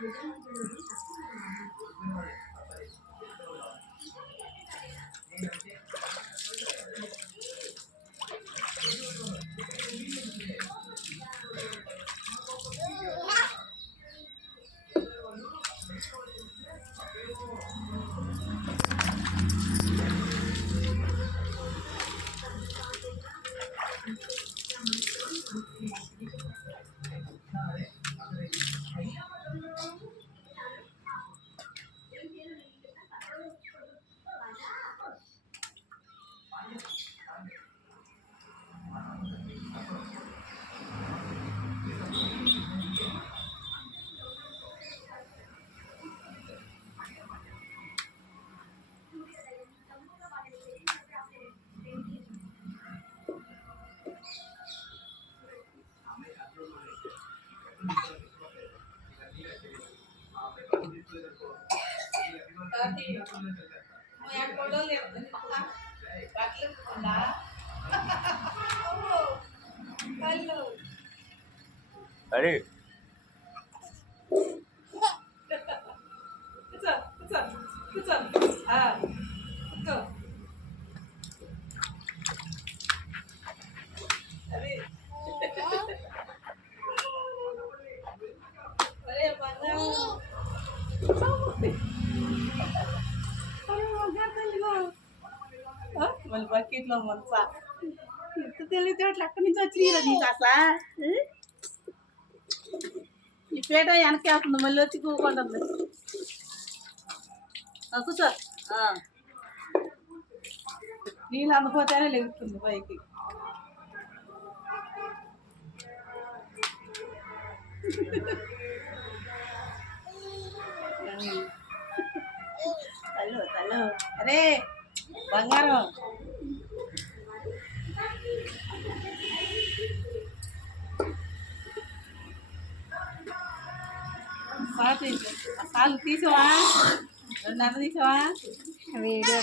Ready? మళ్ళీ బకెట్లో మంచ ఎంత తెలివితేటలు అక్కడి నుంచి వచ్చినాయి నీకు అసలు ఈ పేట వెనకేస్తుంది మళ్ళీ వచ్చి కూకుంటుంది కూర్చో నీళ్ళు అందపోతేనే లెగుతుంది పైకి తల్లు తల్లు అరే బంగారం సాలు తీసావా 2 తీసావా వీడియో